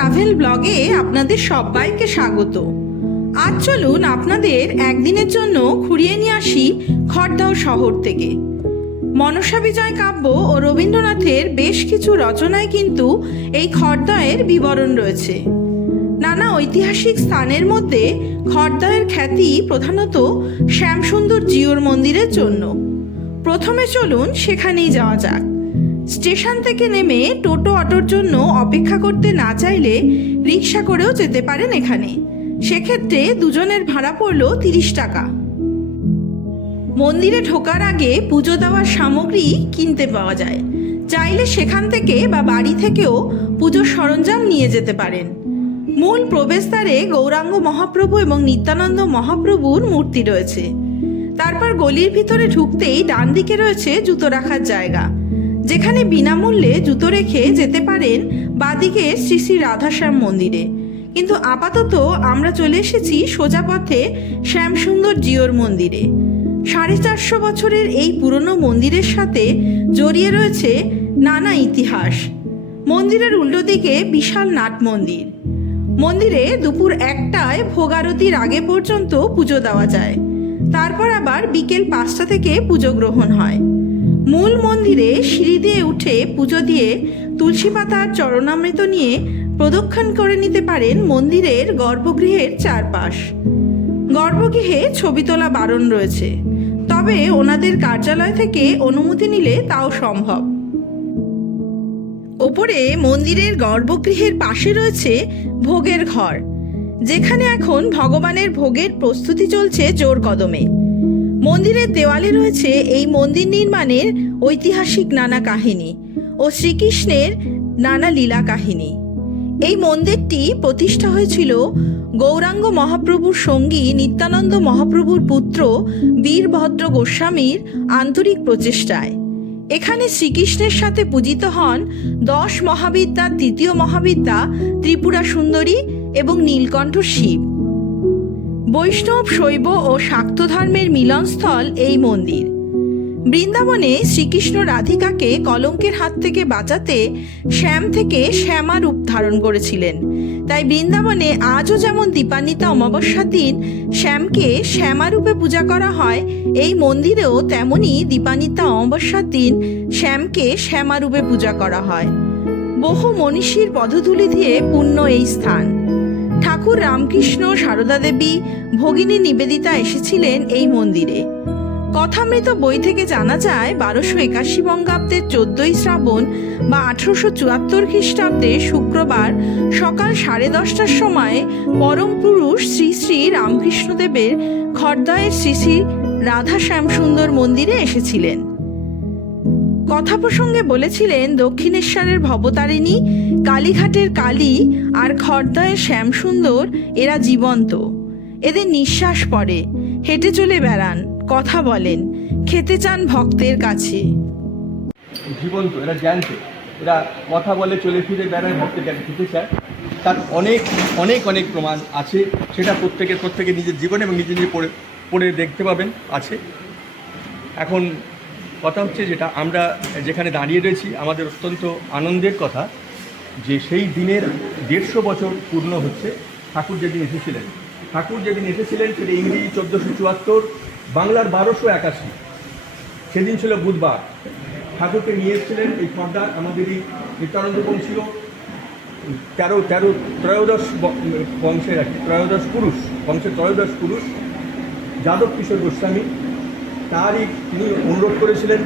Travel ব্লগে আপনাদের সবাইকে স্বাগত। আজ চলুন আপনাদের একদিনের জন্য ঘুরিয়ে নিয়ে আসি খড়দাও শহর থেকে। মনসা বিজয় কাব্য ও রবীন্দ্রনাথের বেশ কিছু রচনায় কিন্তু এই খড়দয়ের বিবরণ রয়েছে। নানা ঐতিহাসিক স্থানের মধ্যে খড়দয়ের খ্যাতি প্রধানত শ্যামসুন্দর জিওর মন্দিরের জন্য। প্রথমে চলুন সেখানেই যাওয়া যাক। স্টেশন থেকে নেমে টোটো অটোর জন্য অপেক্ষা করতে না চাইলে রিক্সা করেও যেতে পারেন এখানে। সেক্ষেত্রে দুজনের ভাড়া পড়ল তিরিশ টাকা। মন্দিরে ঢোকার আগে পুজো দেওয়ার সামগ্রী কিনতে পাওয়া যায়। চাইলে সেখান থেকে বা বাড়ি থেকেও পুজোর সরঞ্জাম নিয়ে যেতে পারেন। মূল প্রবেশদ্বারে গৌরাঙ্গ মহাপ্রভু এবং নিত্যানন্দ মহাপ্রভুর মূর্তি রয়েছে। তারপর গলির ভিতরে ঢুকতেই ডান দিকে রয়েছে জুতো রাখার জায়গা। যেখানে বিনামূল্যে জুতো রেখে যেতে পারেন, বাদিকে শ্রী শ্রী রাধাশ্যাম মন্দিরে। কিন্তু আপাতত আমরা চলে এসেছি সোজা পথে শ্যামসুন্দর জিওর মন্দিরে। সাড়ে চারশো বছরের এই পুরনো মন্দিরের সাথে জড়িয়ে রয়েছে নানা ইতিহাস। মন্দিরের উল্টো দিকে বিশাল নাট মন্দির। মন্দিরে দুপুর একটায় ভোগারতির আগে পর্যন্ত পুজো দেওয়া যায়। তারপর আবার বিকেল পাঁচটা থেকে পুজো গ্রহণ হয়। মূল মন্দিরে সিঁড়ি দিয়ে উঠে পুজো দিয়ে তুলসী পাতার চরণামৃত নিয়ে প্রদক্ষিণ করে নিতে পারেন মন্দিরের গর্ভগৃহের চারপাশ। গর্ভগৃহে ছবি তোলা বারণ রয়েছে। তবে ওনাদের কার্যালয় থেকে অনুমতি নিলে তাও সম্ভব। ওপরে মন্দিরের গর্ভগৃহের পাশে রয়েছে ভোগের ঘর, যেখানে এখন ভগবানের ভোগের প্রস্তুতি চলছে জোর কদমে। মন্দিরের দেওয়ালে রয়েছে এই মন্দির নির্মাণের ঐতিহাসিক নানা কাহিনী ও শ্রীকৃষ্ণের নানা লীলা কাহিনী। এই মন্দিরটি প্রতিষ্ঠা হয়েছিল গৌরাঙ্গ মহাপ্রভুর সঙ্গী নিত্যানন্দ মহাপ্রভুর পুত্র বীরভদ্র গোস্বামীর আন্তরিক প্রচেষ্টায়। এখানে শ্রীকৃষ্ণের সাথে পূজিত হন দশ মহাবিদ্যার তৃতীয় মহাবিদ্যা ত্রিপুরা সুন্দরী এবং নীলকণ্ঠ শিব। বৈষ্ণব শৈব ও শাক্ত ধর্মের মিলনস্থল এই মন্দির। বৃন্দাবনে শ্রীকৃষ্ণ রাধিকাকে কলঙ্কের হাত থেকে বাঁচাতে শ্যাম থেকে শ্যামা রূপ ধারণ করেছিলেন। তাই বৃন্দাবনে আজও যেমন দীপান্বিতা অমাবস্যার দিন শ্যামকে শ্যামা রূপে পূজা করা হয়, এই মন্দিরেও তেমনই দীপান্বিতা অমাবস্যার দিন শ্যামকে শ্যামা রূপে পূজা করা হয়। বহু মনীষীর পদধূলি দিয়ে পূর্ণ এই স্থান। ঠাকুর রামকৃষ্ণ সারদা দেবী, ভগিনী নিবেদিতা এসেছিলেন এই মন্দিরে। কথামৃত বই থেকে জানা যায়, বারোশো একাশি বঙ্গাব্দের চোদ্দই শ্রাবণ বা আঠারোশো চুয়াত্তর খ্রিস্টাব্দে শুক্রবার সকাল সাড়ে দশটার সময় পরম পুরুষ শ্রী শ্রী রামকৃষ্ণদেবের খর্দায়ের শ্রী শ্রী রাধা শ্যামসুন্দর মন্দিরে এসেছিলেন। কথা প্রসঙ্গে বলেছিলেন দক্ষিণেশ্বরের ভবতারিণী, কালীঘাটের কালী আর খর্দায়ের শ্যামসুন্দর, এরা জীবন্ত। এদের নিঃশ্বাস পড়ে, হেঁটে চলে বেড়ান, কথা বলেন, খেতে চান ভক্তের কাছে। জীবন্ত, এরা জ্ঞান্ত এরা কথা বলে চলে ফিরে বেড়ায় ভক্তের কাছে খেতে চায়। তার অনেক অনেক অনেক প্রমাণ আছে। সেটা প্রত্যেকের প্রত্যেকে নিজের জীবনে এবং নিজে নিজে পড়ে পড়ে দেখতে পাবেন, আছে। এখন কথা হচ্ছে যেটা আমরা যেখানে দাঁড়িয়ে রয়েছি, আমাদের অত্যন্ত আনন্দের কথা যে সেই দিনের দেড়শো বছর পূর্ণ হচ্ছে, ঠাকুর যেদিন এসেছিলেন। ঠাকুর যেদিন এসেছিলেন সেটা ইংরেজি চোদ্দোশো চুয়াত্তর, বাংলার বারোশো একাশি। সেদিন ছিল বুধবার। ঠাকুরকে নিয়ে এসেছিলেন এই খর্দার আমাদেরই নিত্যানন্দ বংশীয়, তেরো তেরো ত্রয়োদশ বংশের আর ত্রয়োদশ পুরুষ, বংশের ত্রয়োদশ পুরুষ, যাদব কিশোর গোস্বামী। তারই তিনি অনুরোধ করেছিলেন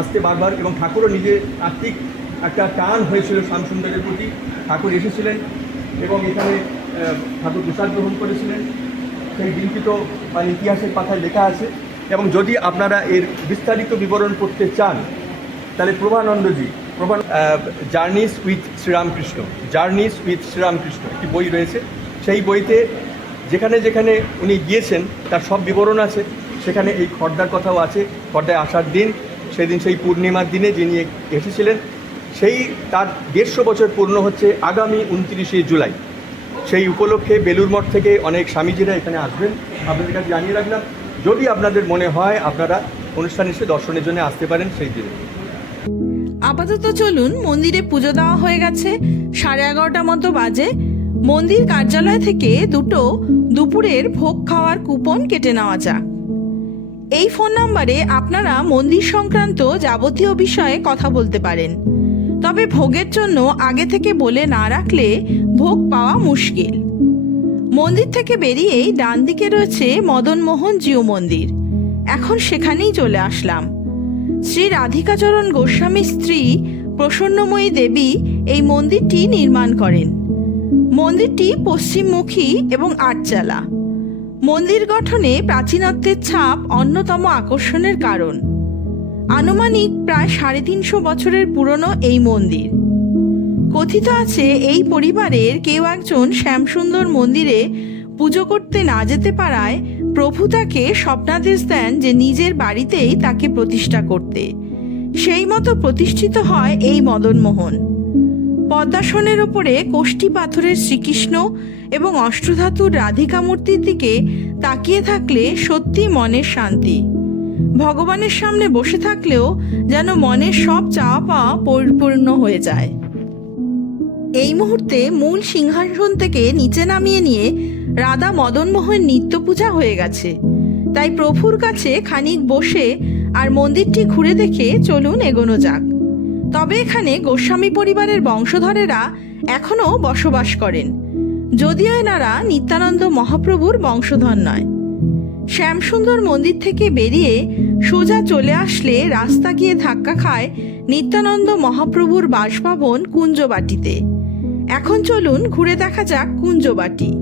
আসতে বারবার এবং ঠাকুরও নিজে আত্মিক একটা টান হয়েছিল শ্যামসুন্দরের প্রতি। ঠাকুর এসেছিলেন এবং এখানে ঠাকুর প্রসাদ গ্রহণ করেছিলেন। সেই দিনটিত মানে ইতিহাসের পাতায় লেখা আছে। এবং যদি আপনারা এর বিস্তারিত বিবরণ পড়তে চান, তাহলে Prabhanandaji Prabha journeys with Sri Ramakrishna journeys with Sri Ramakrishna একটি বই রয়েছে। সেই বইতে যেখানে যেখানে উনি গিয়েছেন, তার সব বিবরণ আছে। সেখানে এই খর্দার কথাও আছে, খর্দায় আসার দিন, সেদিন সেই পূর্ণিমার দিনে যিনি এসেছিলেন, সেই তার দেড়শো বছর পূর্ণ হচ্ছে আগামী উনত্রিশে জুলাই। সেই উপলক্ষে বেলুর মঠ থেকে অনেক স্বামীজিরা এখানে আসবেন। আপনাদের কাছে জানিয়ে রাখলাম, যদি আপনাদের মনে হয় আপনারা অনুষ্ঠান এসে দর্শনের জন্য আসতে পারেন সেই দিনে। আপাতত চলুন, মন্দিরে পুজো দেওয়া হয়ে গেছে। সাড়ে এগারোটা মতো বাজে। মন্দির কার্যালয় থেকে দুটো দুপুরের ভোগ খাওয়ার কুপন কেটে নেওয়া যাক। এই ফোন নাম্বারে আপনারা মন্দির সংক্রান্ত যাবতীয় বিষয়ে কথা বলতে পারেন। তবে ভোগের জন্য আগে থেকে বলে না রাখলে ভোগ পাওয়া মুশকিল। মন্দির থেকে বেরিয়েই ডান দিকে রয়েছে মদনমোহন জিও মন্দির। এখন সেখানেই চলে আসলাম। শ্রী রাধিকাচরণ গোস্বামীর স্ত্রী প্রসন্নময়ী দেবী এই মন্দিরটি নির্মাণ করেন। মন্দিরটি পশ্চিমমুখী এবং আটচালা। মন্দির গঠনে প্রাচীনত্বের ছাপ অন্যতম আকর্ষণের কারণ। আনুমানিক প্রায় সাড়ে তিনশো বছরের পুরনো এই মন্দির। কথিত আছে এই পরিবারের কেউ একজন শ্যামসুন্দর মন্দিরে পুজো করতে না যেতে পারায় প্রভু তাকে স্বপ্নাদেশ দেন যে নিজের বাড়িতেই তাকে প্রতিষ্ঠা করতে। সেই মতো প্রতিষ্ঠিত হয় এই মদনমোহন। পদ্মাসনের ওপরে কোষ্ঠী পাথরের শ্রীকৃষ্ণ এবং অষ্টধাতুর রাধিকা মূর্তির দিকে তাকিয়ে থাকলে সত্যি মনের শান্তি। ভগবানের সামনে বসে থাকলেও যেন মনের সব চাওয়া পাওয়া পরিপূর্ণ হয়ে যায়। এই মুহূর্তে মূল সিংহাসন থেকে নিচে নামিয়ে নিয়ে রাধা মদনমোহন নিত্য পূজা হয়ে গেছে। তাই প্রভুর কাছে খানিক বসে আর মন্দিরটি ঘুরে দেখে চলুন এগোনো যাক। তবে এখানে গোস্বামী পরিবারের বংশধরেরা এখনও বসবাস করেন। যদিও এনারা নিত্যানন্দ মহাপ্রভুর বংশধর নয়। শ্যামসুন্দর মন্দির থেকে বেরিয়ে সোজা চলে আসলে রাস্তা গিয়ে ধাক্কা খায় নিত্যানন্দ মহাপ্রভুর বাসভবন কুঞ্জবাটিতে। এখন চলুন ঘুরে দেখা যাক কুঞ্জবাটি।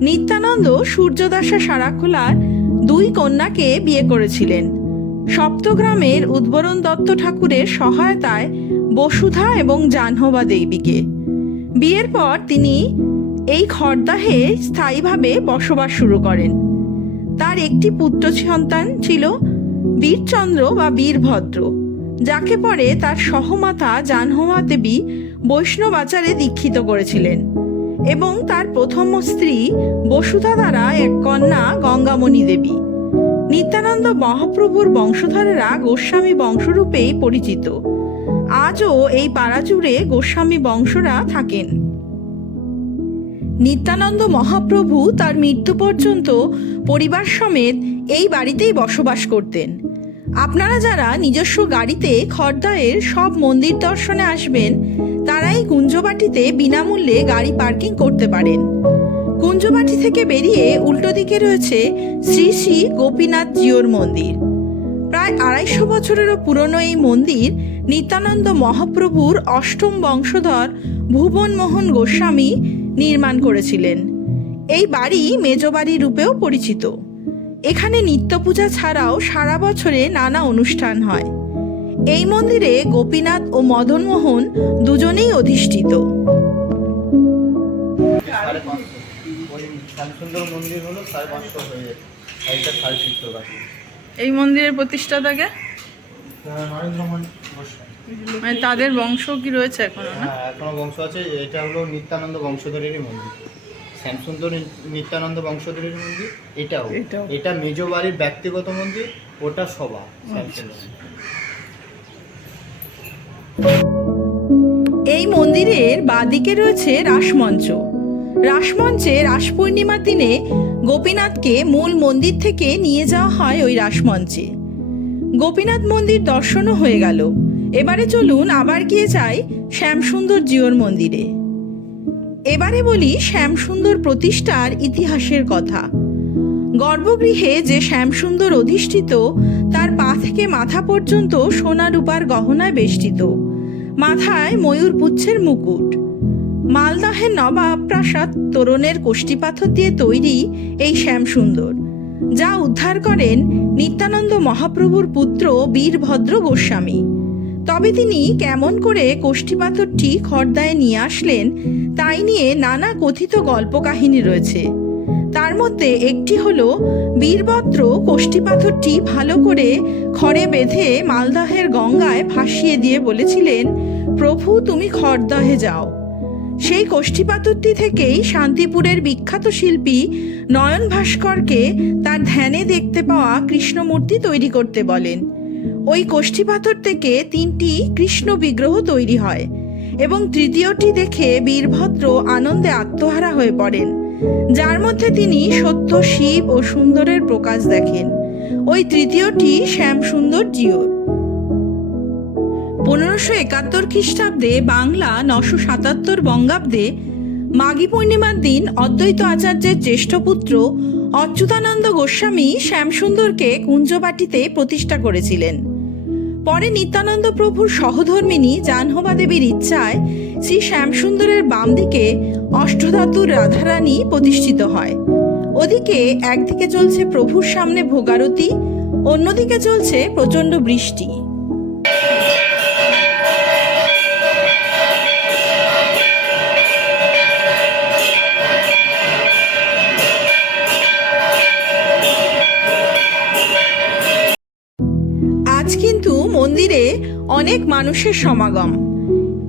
নিত্যানন্দ সূর্যদাসা সারাখোলার দুই কন্যাকে বিয়ে করেছিলেন। সপ্তগ্রামের উদ্বরণ দত্ত ঠাকুরের সহায়তায় বসুধা এবং জাহ্নবা দেবীকে। বিয়ের পর তিনি এই খড়দাহে স্থায়ীভাবে বসবাস শুরু করেন। তার একটি পুত্র সন্তান ছিল বীরচন্দ্র বা বীরভদ্র, যাকে পরে তার সহমাতা জাহ্নবা দেবী বৈষ্ণব আচারে দীক্ষিত করেছিলেন এবং তার প্রথম স্ত্রী বসুধা দ্বারা এক কন্যা গঙ্গামণি দেবী। নিত্যানন্দ মহাপ্রভুর বংশধরেরা গোস্বামী বংশরূপেই পরিচিত। আজও এই পাড়া জুড়ে গোস্বামী বংশরা থাকেন। নিত্যানন্দ মহাপ্রভু তার মৃত্যু পর্যন্ত পরিবার সমেত এই বাড়িতেই বসবাস করতেন। আপনারা যারা নিজস্ব গাড়িতে খড়দয়ের সব মন্দির দর্শনে আসবেন, তারাই গুঞ্জবাটিতে বিনামূল্যে গাড়ি পার্কিং করতে পারেন। কুঞ্জবাটি থেকে বেরিয়ে উল্টো দিকে রয়েছে শ্রী শ্রী গোপীনাথ জিওর মন্দির। প্রায় আড়াইশো বছরেরও পুরনো এই মন্দির নিত্যানন্দ মহাপ্রভুর অষ্টম বংশধর ভুবনমোহন গোস্বামী নির্মাণ করেছিলেন। এই বাড়ি মেজবাড়ি রূপেও পরিচিত। এখানে নিত্য পূজা ছাড়াও সারা বছরে নানা অনুষ্ঠান হয়। এই মন্দিরে গোপীনাথ ও মদনমোহন দুজনেই অধিষ্ঠিত। শ্যামসুন্দর মন্দির হলো সাড়ে পাঁচশো হয়ে আর এটা সাড়ে তিনশো বাকি। এই মন্দিরের প্রতিষ্ঠাতাকে? নরেন্দ্র মানে তাদের বংশ কি রয়েছে এখনও হ্যাঁ এখনও বংশ আছে। এটা হলো নিত্যানন্দ বংশধরেরই মন্দির। শ্যামসুন্দর নিত্যানন্দ বংশধরের মন্দির। এটাও। এটা মেজ বাড়ির ব্যক্তিগত মন্দির। ওটা সভা শ্যামসুন্দর এই মন্দিরের বাদিকে রয়েছে রাসমঞ্চ। রাসমঞ্চে রাস পূর্ণিমার দিনে গোপীনাথকে মূল মন্দির থেকে নিয়ে যাওয়া হয় ওই রাসমঞ্চে। গোপীনাথ মন্দির দর্শনও হয়ে গেল। এবারে চলুন আবার গিয়ে যাই শ্যামসুন্দর জিওর মন্দিরে। এবারে বলি শ্যামসুন্দর প্রতিষ্ঠার ইতিহাসের কথা। গর্ভগৃহে যে শ্যামসুন্দর অধিষ্ঠিত, তার পা থেকে মাথা পর্যন্ত সোনা রূপার গহনায় বেষ্টিত। মাথায় ময়ূর পুচ্ছের মুকুট। মালদহের নবাব প্রাসাদ তোরণের কোষ্ঠীপাথর দিয়ে তৈরি এই শ্যামসুন্দর, যা উদ্ধার করেন নিত্যানন্দ মহাপ্রভুর পুত্র বীরভদ্র গোস্বামী। তবে তিনি কেমন করে কোষ্ঠীপাথরটি খর্দায় নিয়ে আসলেন, তাই নিয়ে নানা কথিত গল্পকাহিনী রয়েছে। তার মধ্যে একটি হল, বীরভদ্র কোষ্ঠীপাথরটি ভালো করে খড়ে বেঁধে মালদহের গঙ্গায় ভাসিয়ে দিয়ে বলেছিলেন, প্রভু, তুমি খড়দহে যাও। সেই কোষ্ঠীপাথরটি থেকেই শান্তিপুরের বিখ্যাত শিল্পী নয়ন ভাস্করকে তার ধ্যানে দেখতে পাওয়া কৃষ্ণমূর্তি তৈরি করতে বলেন। ওই কোষ্ঠী পাথর থেকে তিনটি কৃষ্ণ বিগ্রহ তৈরি হয় এবং তৃতীয়টি দেখে বীরভদ্র আনন্দে আত্মহারা হয়ে পড়েন, যার মধ্যে তিনি সত্য, শিব ও সুন্দরের প্রকাশ দেখেন। ওই তৃতীয়টি শ্যামসুন্দর জিওর। পনেরোশো একাত্তর খ্রিস্টাব্দে বাংলা নশো সাতাত্তর বঙ্গাব্দে মাঘী পূর্ণিমার দিন অদ্বৈত আচার্যের জ্যেষ্ঠ পুত্র অচ্যুতানন্দ গোস্বামী শ্যামসুন্দরকে কুঞ্জবাটিতে প্রতিষ্ঠা করেছিলেন। পরে নিত্যানন্দ প্রভুর সহধর্মিনী জাহ্নবা দেবীর ইচ্ছায় শ্রী শ্যামসুন্দরের বাম দিকে অষ্টধাতুর রাধারানী প্রতিষ্ঠিত হয়। ওদিকে একদিকে চলছে প্রভুর সামনে ভোগারতি, অন্যদিকে চলছে প্রচণ্ড বৃষ্টি। অনেক মানুষের সমাগম।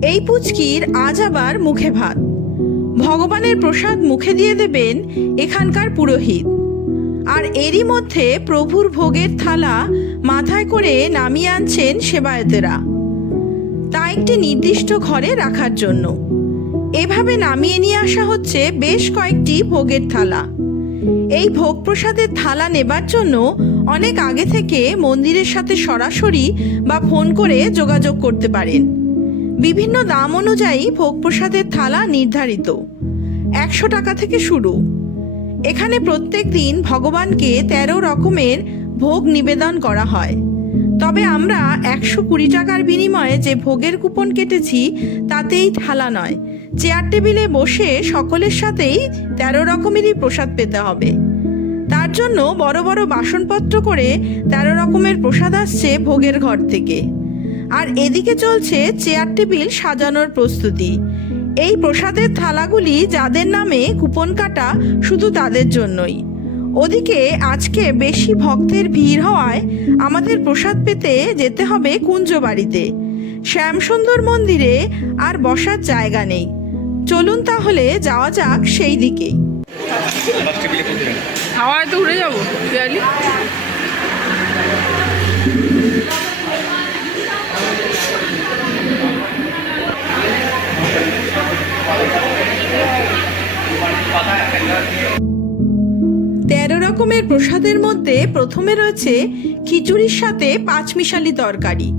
এই পুচকির আজ আবার মুখে ভাত। ভগবানের প্রসাদ মুখে দিয়ে দেবেন এখানকার পুরোহিত। আর এরই মধ্যে প্রভুর ভোগের থালা মাথায় করে নামিয়ে আনছেন সেবায়তেরা। তা একটি নির্দিষ্ট ঘরে রাখার জন্য। এভাবে নামিয়ে নিয়ে আসা হচ্ছে বেশ কয়েকটি ভোগের থালা। এই ভোগ প্রসাদের থালা নেবার জন্য অনেক আগে থেকে মন্দিরের সাথে সরাসরি বা ফোন করে যোগাযোগ করতে পারেন। বিভিন্ন দাম অনুযায়ী ভোগ প্রসাদের থালা নির্ধারিত। একশো টাকা থেকে শুরু। এখানে প্রত্যেক দিন ভগবানকে তেরো রকমের ভোগ নিবেদন করা হয়। তবে আমরা একশো কুড়ি টাকার বিনিময়ে যে ভোগের কুপন কেটেছি, তাতেই থালা নয়। চেয়ার টেবিলে বসে সকলের সাথেই তেরো রকমেরই প্রসাদ পেতে হবে। তার জন্য বড় বড় বাসনপত্র করে তেরো রকমের প্রসাদ আসছে ভোগের ঘর থেকে। আর এদিকে চলছে চেয়ার টেবিল সাজানোর প্রস্তুতি। এই প্রসাদের থালাগুলি যাদের নামে কুপন কাটা শুধু তাদের জন্যই। ওদিকে আজকে বেশি ভক্তের ভিড় হওয়ায় আমাদের প্রসাদ পেতে যেতে হবে কুঞ্জবাড়িতে। শ্যামসুন্দর মন্দিরে আর বসার জায়গা নেই। চলুন তাহলে যাওয়া যাক সেই দিকেই। হাওয়ায় তো উড়ে যাব তেরো রকমের প্রসাদের মধ্যে প্রথমে রয়েছে খিচুড়ির সাথে পাঁচমিশালি তরকারি।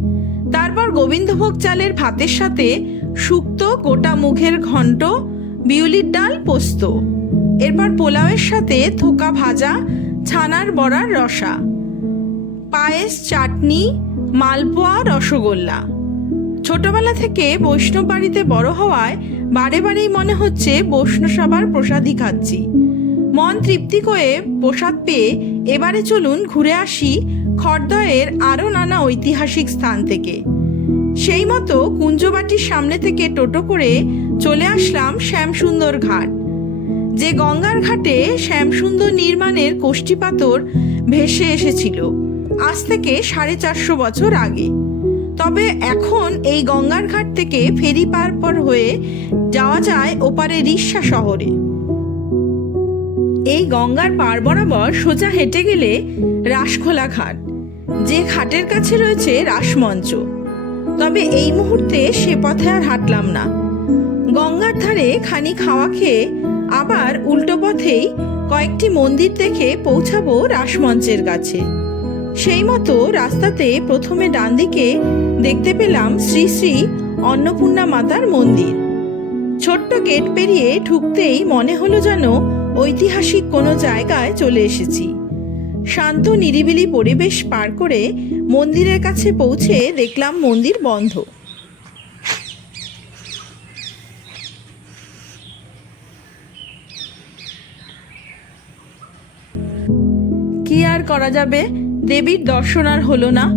তারপর গোবিন্দভোগ চালের ভাতের সাথে শুক্তো গোটা মুখের ঘন্ট বিউলির ডাল পোস্ত। এরপর পোলাওয়ের সাথে থোকা ভাজা, ছানার বড়ার রসা। পায়েস, চাটনি, মালপোয়া, রসগোল্লা। ছোটবেলা থেকে বৈষ্ণব বাড়িতে বড় হওয়ায় বারে বারেই মনে হচ্ছে বৈষ্ণসভার প্রসাদই খাচ্ছি। মন তৃপ্তি করে প্রসাদ পেয়ে এবারে চলুন ঘুরে আসি খড়দয়ের আরও নানা ঐতিহাসিক স্থান থেকে। সেই মতো কুঞ্জবাটির সামনে থেকে টোটো করে চলে আসলাম শ্যামসুন্দর ঘাট। যে গঙ্গার ঘাটে শ্যামসুন্দর নির্মাণের কোষ্ঠী পাথর ভেসে এসেছিল, আজ থেকে সাড়ে চারশো বছর আগে। তবে এখন এই গঙ্গার ঘাট থেকে ফেরি পার পর হয়ে যাওয়া যায় ওপারে রিসা শহরে। এই গঙ্গার পার বরাবর সোজা হেঁটে গেলে রাসখোলা ঘাট, যে ঘাটের কাছে রয়েছে রাসমঞ্চ তবে এই মুহূর্তে সে পথে আর হাঁটলাম না। গঙ্গার ধারে খানি খাওয়া খেয়ে আবার উল্টো পথেই কয়েকটি মন্দির দেখে পৌঁছাবো রাসমঞ্চের কাছে। সেই মতো রাস্তাতে প্রথমে ডান দিকে দেখতে পেলাম শ্রী শ্রী অন্নপূর্ণা মাতার মন্দির। ছোট্ট গেট পেরিয়ে ঢুকতেই মনে হলো যেন ঐতিহাসিক কোনো জায়গায় চলে এসেছি। শান্ত, নিরিবিলি পরিবেশ পার করে মন্দিরের কাছে পৌঁছে দেখলাম মন্দির বন্ধ। কি আর করা যাবে? দেবীর দর্শন আর হলো না।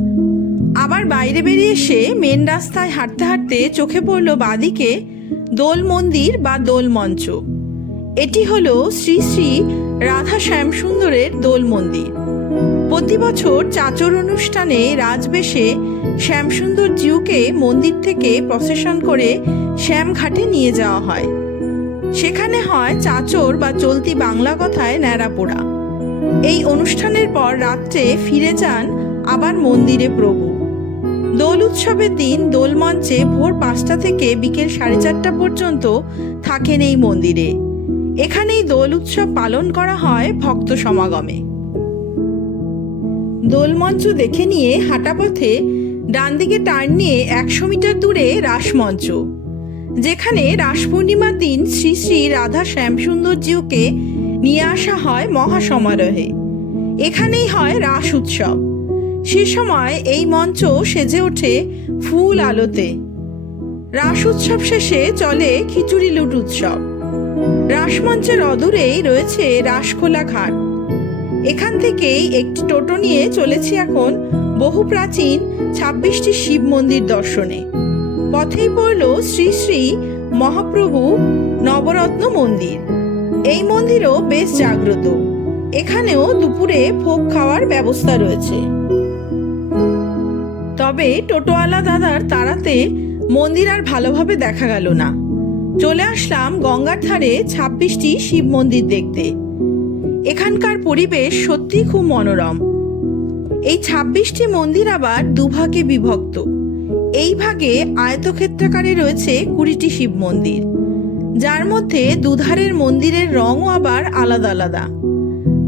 আবার বাইরে বেরিয়ে এসে মেন রাস্তায় হাঁটতে হাঁটতে চোখে পড়ল বাদিকে দোল মন্দির বা দোল মঞ্চ। এটি হলো শ্রী শ্রী রাধা শ্যামসুন্দরের দোল মন্দির। প্রতি বছর চাচর অনুষ্ঠানে রাজবেশে শ্যামসুন্দর জিউকে মন্দির থেকে প্রসেশন করে শ্যামঘাটে নিয়ে যাওয়া হয়। সেখানে হয় চাচর বা চলতি বাংলা কথায় ন্যাড়াপোড়া এই অনুষ্ঠানের পর রাত্রে ফিরে যান আবার মন্দিরে প্রভু। দোল উৎসবের দিন দোল মঞ্চে ভোর পাঁচটা থেকে বিকেল সাড়ে চারটা পর্যন্ত থাকেন এই মন্দিরে। এখানেই দোল উৎসব পালন করা হয় ভক্ত সমাগমে। দোলমঞ্চ দেখে নিয়ে হাঁটা পথে ডান দিকে টার্ন নিয়ে একশো মিটার দূরে রাসমঞ্চ, যেখানে রাস পূর্ণিমার দিন শ্রী শ্রী রাধা শ্যামসুন্দরজিউকে নিয়ে আসা হয় মহাসমারোহে। এখানেই হয় রাস উৎসব। সে সময় এই মঞ্চ সেজে ওঠে ফুল আলোতে। রাস উৎসব শেষে চলে খিচুড়ি লুট উৎসব। রাসমঞ্চের অদূরেই রয়েছে রাসকোলা ঘাট। এখান থেকেই একটি টোটো নিয়ে চলেছি এখন বহু প্রাচীন ছাব্বিশটি শিব মন্দির দর্শনে। পথেই পড়ল শ্রী শ্রী মহাপ্রভু নবরত্ন মন্দির। এই মন্দিরও বেশ জাগ্রত। এখানেও দুপুরে ভোগ খাওয়ার ব্যবস্থা রয়েছে। তবে টোটোওয়ালা দাদার তাড়াতে মন্দির আর ভালোভাবে দেখা গেল না। চলে আসলাম গঙ্গার ধারে ছাব্বিশটি শিব মন্দির দেখতে। এখানকার পরিবেশ সত্যি খুব মনোরম। এই ছাব্বিশটি মন্দির আবার দুভাগে বিভক্ত। এই ভাগে আয়তক্ষেত্রাকারে রয়েছে কুড়িটি শিব মন্দির। যার মধ্যে দুধারের মন্দিরের রঙও আবার আলাদা আলাদা।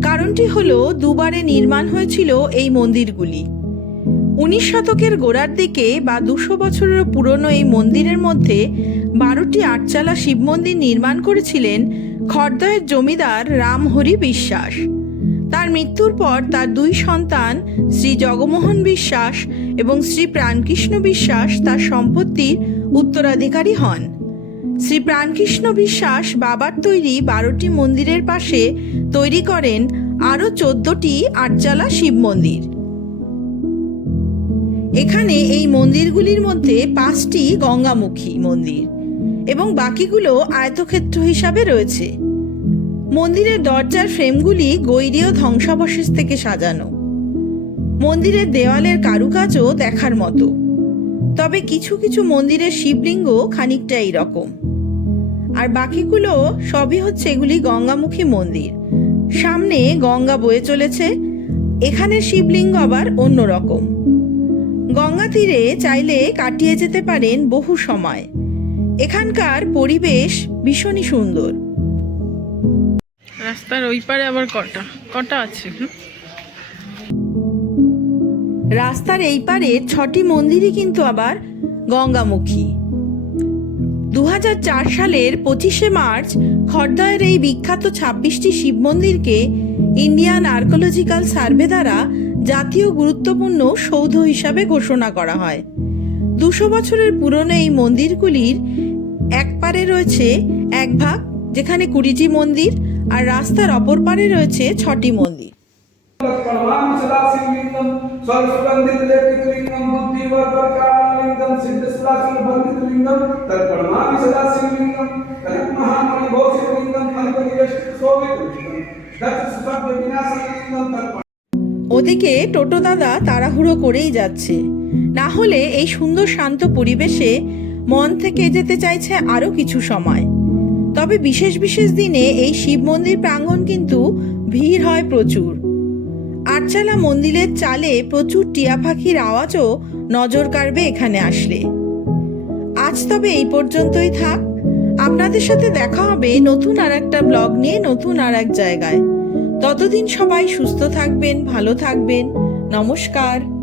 কারণটি হল দুবারে নির্মাণ হয়েছিল এই মন্দিরগুলি। উনিশ শতকের গোড়ার দিকে বা দুশো বছরের পুরনো এই মন্দিরের মধ্যে বারোটি আটচালা শিব মন্দির নির্মাণ করেছিলেন খর্দয়ের জমিদার রামহরি বিশ্বাস। তার মৃত্যুর পর তার দুই সন্তান, শ্রী জগমোহন বিশ্বাস এবং শ্রী প্রাণকৃষ্ণ বিশ্বাস তার সম্পত্তির উত্তরাধিকারী হন। শ্রী প্রাণকৃষ্ণ বিশ্বাস বাবার তৈরি বারোটি মন্দিরের পাশে তৈরি করেন আরও চোদ্দটি আটচালা শিব মন্দির। এখানে এই মন্দিরগুলির মধ্যে পাঁচটি গঙ্গামুখী মন্দির। এবং বাকিগুলো আয়তক্ষেত্র হিসাবে রয়েছে। মন্দিরের দরজার ফ্রেমগুলি গৈরীয় ধ্বংসাবশেষ থেকে সাজানো। মন্দিরের দেওয়ালের কারুকাজও দেখার মতো। তবে কিছু কিছু মন্দিরের শিবলিঙ্গ খানিকটা এইরকম। আর বাকিগুলো সবই হচ্ছে এগুলি গঙ্গামুখী মন্দির। সামনে গঙ্গা বয়ে চলেছে, এখানে শিবলিঙ্গ আবার অন্যরকম। গঙ্গা তীরে চাইলে কাটিয়ে যেতে পারেন বহু সময়। এখানকার পরিবেশ ভীষণই সুন্দর। রাস্তার ওই পারে আবার কটা? কটা আছে? রাস্তার এই পারে ছটি মন্দিরই কিন্তু আবার গঙ্গামুখী। দুহাজার চার সালের পঁচিশে মার্চ খর্দয়ের এই বিখ্যাত ছাব্বিশটি শিব মন্দিরকে ইন্ডিয়ান আর্কোলজিক্যাল সার্ভে দ্বারা জাতীয় গুরুত্বপূর্ণ সৌধ হিসাবে ঘোষণা করা হয়। দুশো বছরের পুরনো এই মন্দিরগুলির এক পারে রয়েছে এক ভাগ, যেখানে কুড়িটি মন্দির, আর রাস্তার অপর পারে রয়েছে ছটি মন্দির। ওদিকে টোটো দাদা তাড়াহুড়ো করেই যাচ্ছে। না হলে এই সুন্দর শান্ত পরিবেশে মন থেকে যেতে চাইছে আরও কিছু সময়। তবে বিশেষ বিশেষ দিনে এই শিব মন্দির প্রাঙ্গণ কিন্তু ভিড় হয় প্রচুর। আটচালা মন্দিরের চালে প্রচুর টিয়া পাখির আওয়াজও নজর কাড়বে এখানে আসলে। আজ তবে এই পর্যন্তই থাক। আপনাদের সাথে দেখা হবে নতুন আর একটা ব্লগ নিয়ে নতুন আর এক জায়গায়। ততদিন সবাই সুস্থ থাকবেন, ভালো থাকবেন। নমস্কার।